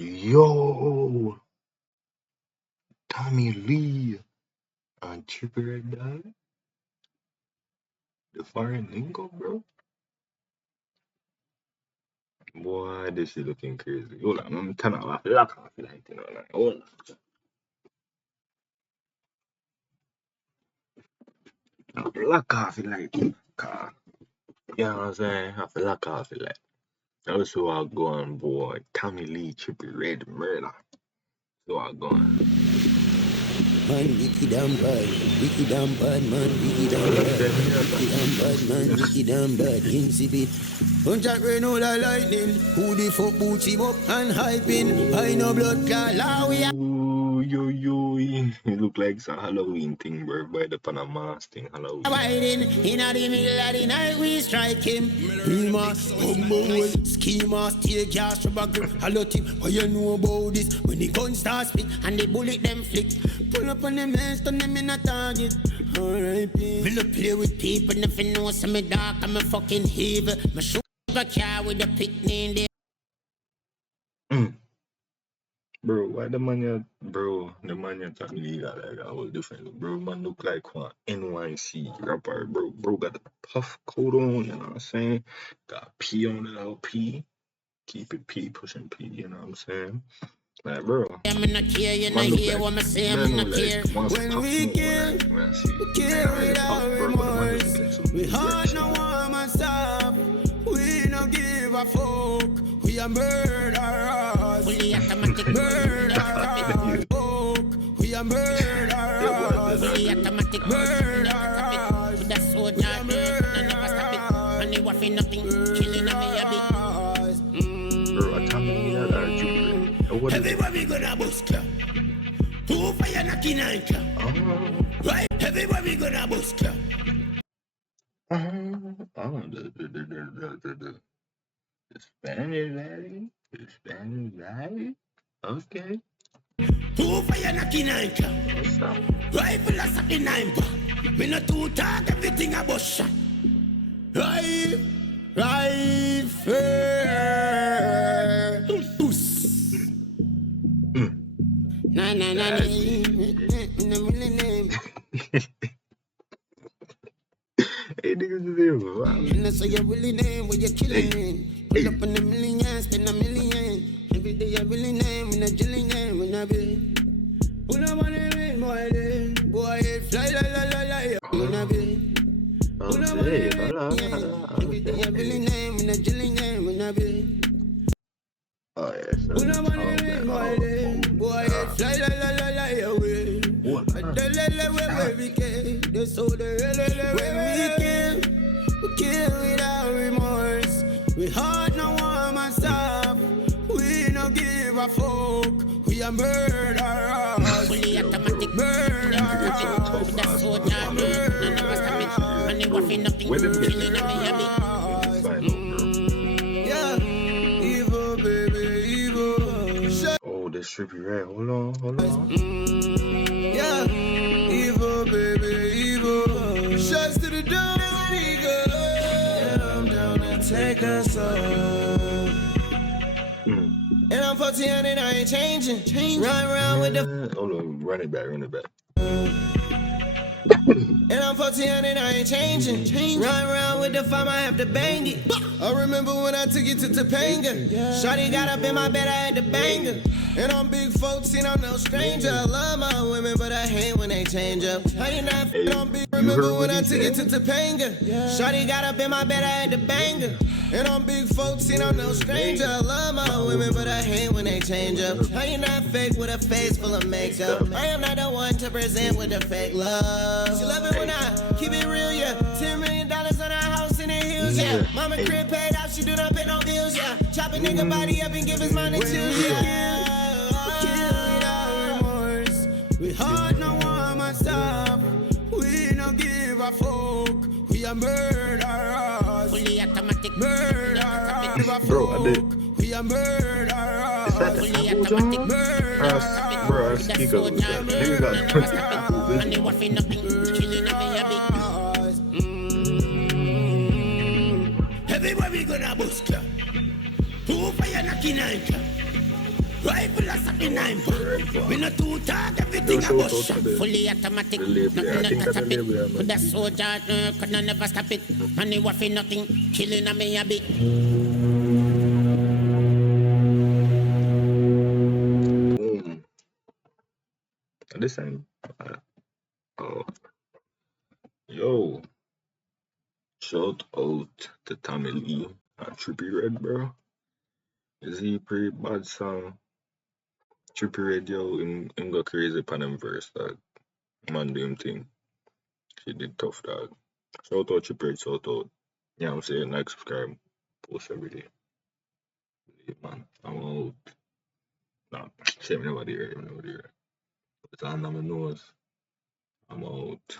Yo, Tommy Lee and Trippie dog. The foreign lingo, bro. Boy, this is looking crazy. Hold on, I'm turning off the lock off the light, you know. Like, hold on, lock off the light. Car. You know what I'm saying? I have to lock off the light. Also, I go on, boy. Tommy Lee, Trippie Red Murder. So I go on. Man, wicked and bad, wicked and bad, man, wicked and bad, wicked and bad, man, wicked and bad, insipid. Don't chat rain all the lightning. Who the fuck boots him up and hyping? I know blood clot, law we are. Yo, it look like some Halloween thing, bro. By the Panama thing, Halloween. Riding in the middle of the night, we strike him. Rima, humble, schema, steal gas, rubber grip, hello tip. What you know about this? When the gun starts speak and the bullet them flick. Pull up on them hands, turn them in a target. Alright, will you play with people? Nothing know some me dark, I'm a fucking evil. My shoe a car with a picnic in there. Bro, why the man you, bro, the man you talking legal like a whole different, bro, man look like one NYC rapper, bro. Bro got the puff coat on, you know what I'm saying? Got P on the LP. Keep it P, pushing P, you know what I'm saying? Like, bro. I'm not care, you not hear what I say, I'm not care. When we kill, we kill without remorse. We hard no one man stop. We no give a fuck. We are murderers. Fully automatic murderers. We are murderers. Fully automatic murderers. That's what I never stop it. And they waffing nothing, killing me a bit. Bro, I can't believe that argument. Everybody gonna bust club. Two fire knocking and club. Right? Everybody gonna bust club. The Spanish Valley? The Spanish Valley? Okay. Two fire knocking and club. What's up? Rifle us at the nine bar. Me not too talk, everything about shot. Rifle. Nah. Hey, niggas is here, bro. And that's your really name, what you killing. Pull up on a million, spend a million. Every day I really name, when I jillion, when I be. Pull up on the rain, boy, fly, when I be. Pull up on the rain, every day I really name, when I jillion, when I be. Oh, yes. Pull up on the rain, boy, fly, away. Where we came, this all the when we kill without remorse. We hard no one man stop. We no give a fuck. We are murderers. Fully automatic murderers. That's what I never stop it. And they waffing nothing, killing me a bit. Yeah, evil baby, evil. Oh, this Trippie Red. Hold on. Yeah, evil baby, evil. Shots to the dome, eagle. I'm down to take us home. And I'm 40 and I ain't changing. Run around with the. Hold on, run it back. And I'm 40 and I ain't changing. Run around with the farm, I have to bang it. I remember when I took it to Topanga. Shawty got up in my bed, I had to bang her. And I'm big folks, and I'm no stranger. I love my women, but I hate when they change up. I ain't not on big. Remember when I took it to Topanga. Shawty got up in my bed, I had to bang her. And I'm big folks, and I'm no stranger. I love my women, but I hate when they change up. I ain't not fake with a face full of makeup. I am not the one to present with a fake love. She love it when I keep it real, yeah. $10 million on our house in the hills, yeah. Mama crib paid out, she do not pay no bills, yeah. Chop a nigga body up and give his money to you, yeah. Kill without remorse. We hard no one man stop. We no give a fuck. We are murderers. Fully automatic murderers. Bro, I did. We are murderers. Fully automatic murderers. Bro, I speak up. Niggas got and they waffing nothing, killing me a bit. Everywhere we gonna bust club. Two fire knocking and club. last of the 9 Right, We man. not too talk, Yo, everything shout about out shot. to the Fully automatic, label. I nothing think not of the stop it. label, man. Could a soldier, could not never stop it. And it waffy nothing, killing a me a bit. Boom. At this time, oh, yo, shout out to Tommy Lee and Trippie Red, bro. Is he pretty bad song? Trippie Red, yo, him go crazy pan him verse, dog. Man, do him thing. He did tough, dog. Shout out Trippie Red, shout out. Yeah, I'm saying like, subscribe, post every day. Yeah, man, I'm out. Nah, shame nobody here, nobody here. It's on my nose. I'm out.